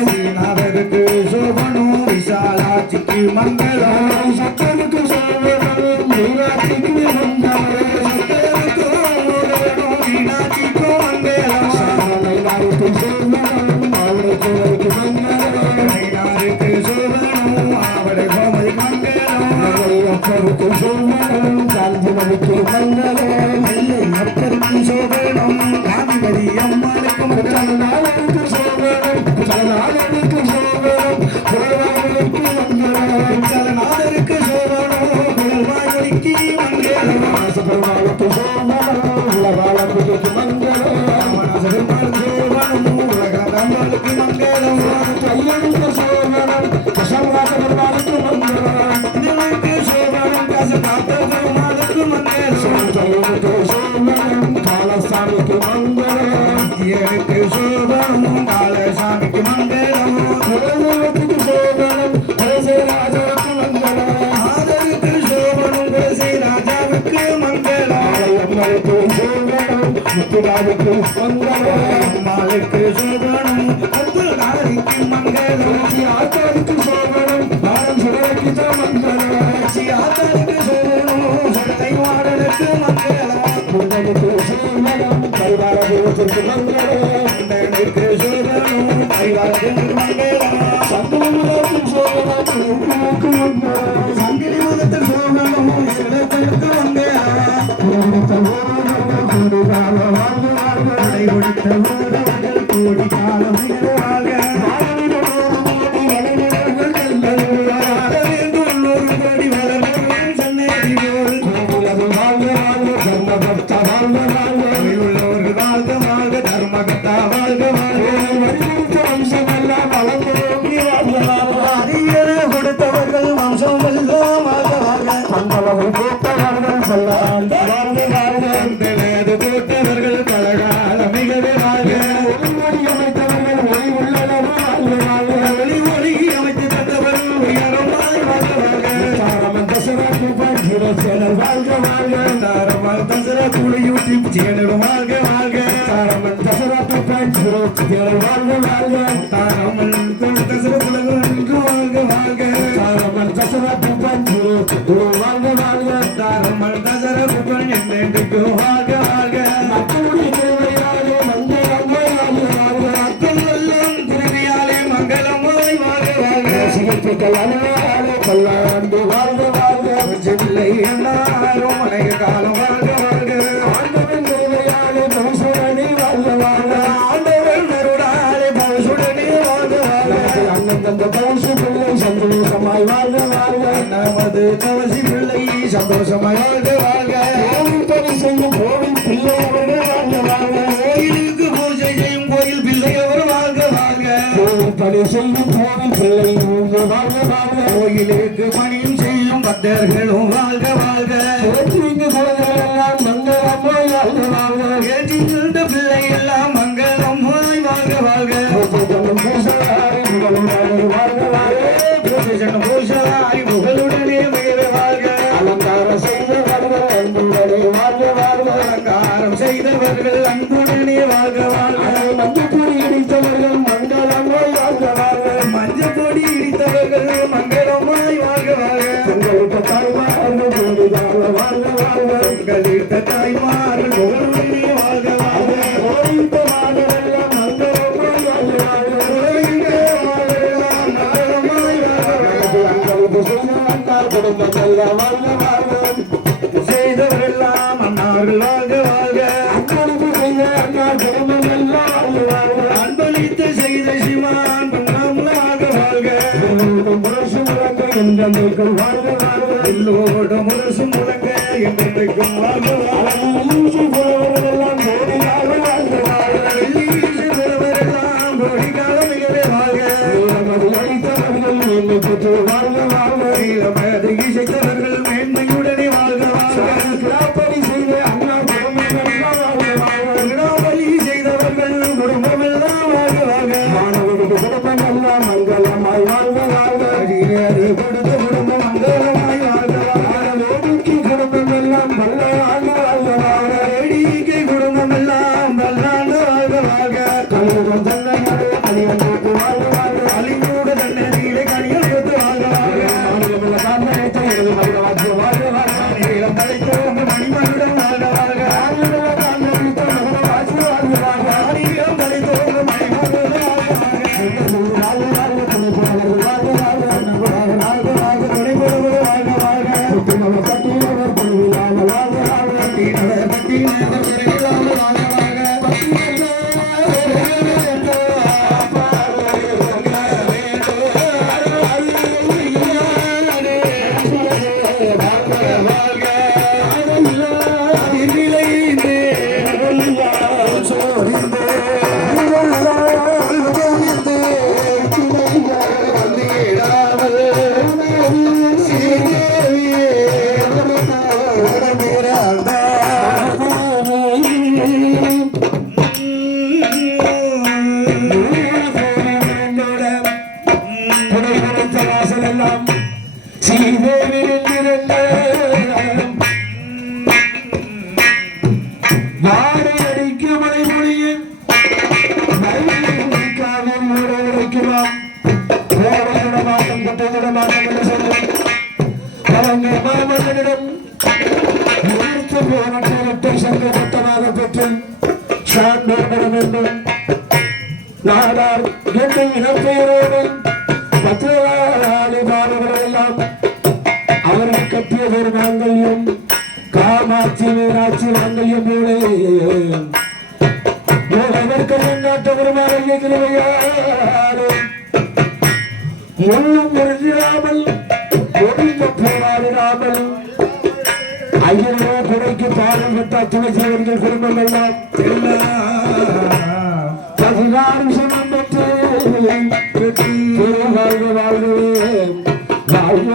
விசாலாட்சிக்கு சோபனம் விசாலாட்சிக்கு மங்களம் சக்கருக்கு சோபனம் மீனாட்சிக்கு மங்களம் சக்கருக்கு மீனாட்சிக்கு மங்களம் சாலைக்கு சோபனம் அவளை கோவைக்கு மங்களம் மைனாருக்கு சோபனம் அவளை கோவை மங்களம் அப்பருக்கு சோபனம் காந்திமதிக்கு மங்களம் அப்பருக்கு சோபனம் காந்திமதி அம்மாளுக்கு மங்களம் காலசாமிக்கு மங்களம் சோபனம் காலசாமிக்கு மங்களம் சோபனம் ராஜாவுக்கு மங்களம் ஆதருக்கு சோபனம் ராஜாவுக்கு மங்களம் சோபனம் முத்துராவுக்கு மங்களம் மாலுக்கு சோபனம் முத்துராவுக்கு மங்களம் ஆத்தாருக்கு சோபனம் பாரம் சுடருக்கு மங்களம் ஆத்தாருக்கு சோபனம் சட்டை மாடலுக்கு மங்களம் சோபனம் பரிவார தேவத்திற்கு மங்களம் சோபனம் பரிவாரத்திற்கு மங்களம் சங்கிலி மதத்தின் சோபனம் சங்கிலி மதத்தின் சோபனம் சிலத்திற்கு கோடி காலம் கொடுத்தவர்கள் வம்சம் எல்லாம் போட்டவர்கள் பலகால மிகவே ஒளி ஒளி அமைத்து தந்தவர்கள் உயரமாய் தாரமன் தசரா தாரமல் தசரா கூலி யூடியூப் சேனல் வாழ்க வாழ்க தாரமன் தசரா 2.0 வாழ்க வாழ்க தாரமல் தசரா வாழ்க வாழ்க தாரமல் தசரா 2.0 வாழ்க வாழ்க தாரமல் தசரா என்றென்றைக்கு வாழ்க வாழ்க மக்களுடைய திருவையாலே மங்களமாய் வாழ்க மக்கள் எல்லாம் திருவையாலே மங்களமாய் வாழ்க வாழ்க சிகிச்சைகள் அனைவராலே பல்லாண்டு வாழ்க வாழ்க ஜில்லை என்னாலும் அனைக காலம் வாழ்க வாழ்க ஆண்டவன் திருவையாலே பவுசுடனே வாழ்க வாழ்க ஆண்டவன் அருளாலே பவுசுடனே வாழ்க வாழ்க அண்ணன் தந்த பவுசு பிள்ளை சந்தோஷமாய் வாழ்க வாழ்க நமது கவசி பிள்ளை சந்தோஷமாய் வாழ்க வாழ்க பணி செய்யும் கோவில் பிள்ளை அவர்கள் வாழ்க வாழ்க கோயிலுக்கு பூஜை செய்யும் கோயில் பிள்ளை அவர் வாழ்க வாழ்க கோவில் பணி செய்யும் கோவில் பிள்ளை வாழ்க வாழ்க கோயிலுக்கு பணியும் செய்யும் பக்தர்களும் வாழ்க வாழ்க எல்லாம் மங்களமாய் வாழ்க வாழ்க ஏற்றிருந்த பிள்ளை எல்லாம் மங்களமாய் வாழ்க வாழ்க வாழ்க வாழ்க பூஷாரி புகழுடனே மிகவே வாழ்க அலங்காரம் செய்தவர்கள் அன்புடனே வாழ்க வாழ்க அலங்காரம் செய்தவர்கள் அன்புடனே வாழ்க வாழ்க மஞ்சப்பொடி இடித்தவர்கள் மங்களமாய் வாழ்க வாழ்க மஞ்சப்பொடி இடித்தவர்கள் மங்களமாய் வாழ்க வாழ்க உங்களுக்கு தாய்மார்கள் வாழ்க வாழ்க உங்களுக்கு தாய்மார்கள் புகழுடனே வாழ்க வாழ்க கோயிந்த மாடெல்லாம் மங்களமாய் வாழ்க வாழ்க செய்தவரெல்லாம் அண்ணார்கள் வாழ்க வாழ்க அன்பளித்து செய்த சிவான் வாழ்க வாழ்க வாழ்க வாழ்க எல்லோட முரசு முழங்க என்றைக்கும் வாழ்க புலவரெல்லாம் கோடி காலம் வாழ்க புலவரெல்லாம் கோடி காலம் மிகவே வாழ்க அளித்தவர்கள் என்னை பெற்று வாழ்க வாழ்க இளமதி இசைத்தவர்கள் மேன்மையுடனே வாழ்க வாழ்க கிராப்படி செய்த அண்ணா கிராப்படி செய்தவர்கள் குடும்பம் எல்லாம் வாழ்க வாழ்க மாணவர்களுக்கு குடும்பம் எல்லாம் மங்களமாய் வாழ்க வாழ்க கொடுத்த குடும்பம் மங்களமாய் வாழ்க வாழ்க வேடிக்கை குடும்பம் எல்லாம் வல்ல வாழ்க வாழ்க வாழ்க வேடிக்கை குடும்பம் எல்லாம் வல்லாண்டு வாழ்க வாழ்க கலியுகம் தன்னையோடு கலியந்தோடு வாழ்க வாழ்க அலிங்கூட தன்னதியிலே கலியந்தோடு வாழ்க வாழ்க மாநிலமுள்ள காந்தனைத்த எனது மகிழவாக்கிய வாழ்க வாழ்க நீளம் தலைத்தோம் மணிமகுடம் வாழ்க வாழ்க ஆயுள்ள காந்தனைத்த மகிழவாட்சி வாழ்க வாழ்க நீளம் தலைத்தோம் மணிமகுடம் வாழ்க வாழ்க வாழ்க வாழ்க துணை போனவர் வாழ்க வாழ்க வாழ்க வாழ்க வாழ்க துணை போனவர் வாழ்க வாழ்க புத்தினவர் பட்டியலவர் பொழுவிலாக வாழ்க வாழ்க பட்டியலவர் பட்டியலவர் பொழுவிலாக வாழ்க வாழ்க நாடார் என்னும் இனப்பெயரோடு பத்திரவாளி பாடல்களெல்லாம் அவர்கள் கட்டியதொரு மாங்கல்யம் காமாட்சி மீனாட்சி மாங்கல்யம் போலே நாட்டு பெருமாளைய கிருமையாடு முள்ளும் முறிஞ்சிடாமல் ஒழுங்க போராடிடாமல் ஐயனோ குறைக்கு பாடம் பெற்ற துணைசியவர்கள் குடும்பம் எல்லாம் 16 சமம் பெற்று வாழ்க வாழ்கவே வாழ்க